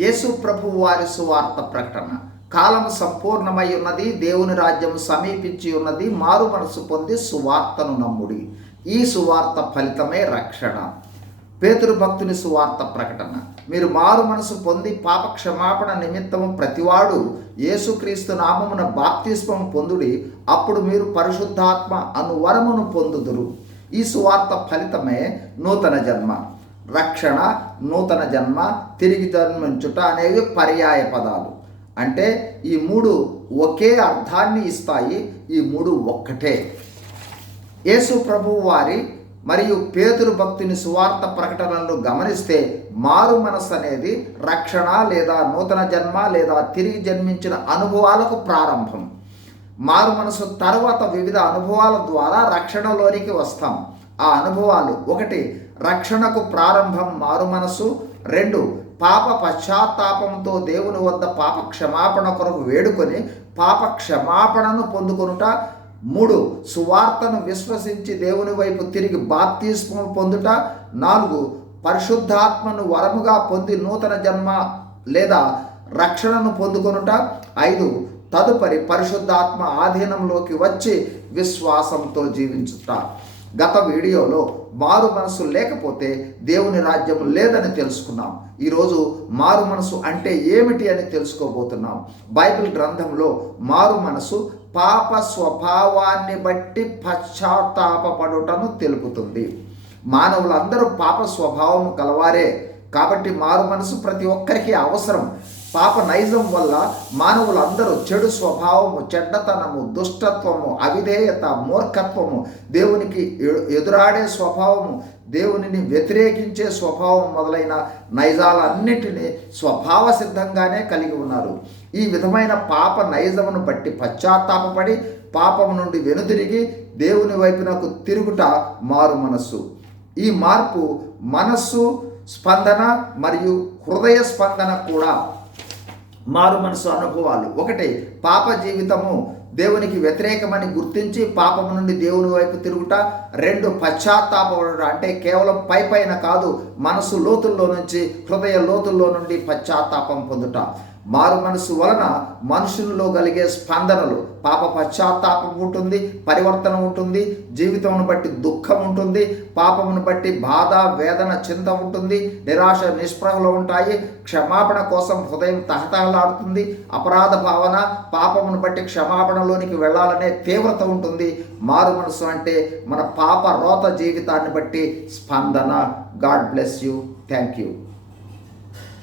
యేసు ప్రభు వారి సువార్త ప్రకటన. కాలం సంపూర్ణమై ఉన్నది దేవుని రాజ్యం సమీపించి ఉన్నది మారు మనసు పొంది సువార్తను నమ్ముడి. ఈ సువార్త ఫలితమే రక్షణ. పేతురు భక్తుని సువార్త ప్రకటన. మీరు మారు మనసు పొంది పాప క్షమాపణ నిమిత్తము ప్రతివాడు యేసుక్రీస్తు నామమున బాప్తిస్మం పొందుడి అప్పుడు మీరు పరిశుద్ధాత్మ అను వరమును పొందుదురు. ఈ సువార్త ఫలితమే నూతన జన్మ. రక్షణ నూతన జన్మ తిరిగి జన్మించుట అనేవి పర్యాయ పదాలు. అంటే ఈ మూడు ఒకే అర్థాన్ని ఇస్తాయి ఈ మూడు ఒక్కటే. యేసు ప్రభు వారి మరియు పేతురు భక్తుని సువార్త ప్రకటనలను గమనిస్తే మారు మనసు అనేది రక్షణ లేదా నూతన జన్మ లేదా తిరిగి జన్మించిన అనుభవాలకు ప్రారంభం. మారు మనసు తర్వాత వివిధ అనుభవాల ద్వారా రక్షణలోనికి వస్తాం. ఆ అనుభవాలు ఒకటి రక్షణకు ప్రారంభం మారు మనసు. రెండు పాప పశ్చాత్తాపంతో దేవుని వద్ద పాప క్షమాపణ కొరకు వేడుకొని పాప క్షమాపణను పొందుకొనుట. మూడు సువార్తను విశ్వసించి దేవుని వైపు తిరిగి బాప్తిస్మం పొందుట. నాలుగు పరిశుద్ధాత్మను వరముగా పొంది నూతన జన్మ లేదా రక్షణను పొందుకొనుట. ఐదు తదుపరి పరిశుద్ధాత్మ ఆధీనంలోకి వచ్చి విశ్వాసంతో జీవించుట. గత వీడియోలో మారు మనసు లేకపోతే దేవుని రాజ్యం లేదని తెలుసుకున్నాం. ఈరోజు మారు మనసు అంటే ఏమిటి అని తెలుసుకోబోతున్నాం. బైబిల్ గ్రంథంలో మారు మనసు పాప స్వభావాన్ని బట్టి పశ్చాత్తాపడుటను తెలుపుతుంది. మానవులందరూ పాప స్వభావం కలవారే. కాబట్టి మారు మనసు ప్రతి ఒక్కరికి అవసరం. పాప నైజం వల్ల మానవులందరూ చెడు స్వభావము చెడ్డతనము దుష్టత్వము అవిధేయత మూర్ఖత్వము దేవునికి ఎ- ఎదురాడే స్వభావము దేవునిని వ్యతిరేకించే స్వభావం మొదలైన నైజాలన్నిటినీ స్వభావ సిద్ధంగానే కలిగి ఉన్నారు. ఈ విధమైన పాప నైజమును బట్టి పశ్చాత్తాపపడి పాపము నుండి వెనుదిరిగి దేవుని వైపునకు తిరుగుట మారు మనస్సు. ఈ మార్పు మనస్సు స్పందన మరియు హృదయ స్పందన కూడా మారు మనసు అనుభవాలు ఒకటి పాప జీవితము దేవునికి వ్యతిరేకమని గుర్తించి పాపము నుండి దేవుని వైపు తిరుగుట రెండు పశ్చాత్తాపడుట అంటే కేవలం పై పైన కాదు మనసు లోతుల్లో నుంచి హృదయ లోతుల్లో నుండి పశ్చాత్తాపం పొందుట. మారు మనసు వలన మనుషుల్లో కలిగే స్పందనలు పాప పశ్చాత్తాపం ఉంటుంది పరివర్తన ఉంటుంది జీవితమును బట్టి దుఃఖం ఉంటుంది పాపమును బట్టి బాధ వేదన చింత ఉంటుంది నిరాశ నిస్పృహలు ఉంటాయి క్షమాపణ కోసం హృదయం తహతహలాడుతుంది అపరాధ భావన పాపమును బట్టి క్షమాపణలోనికి వెళ్ళాలనే తీవ్రత ఉంటుంది. మారు మనసు అంటే మన పాప రోత జీవితాన్ని బట్టి స్పందన. God bless you. Thank you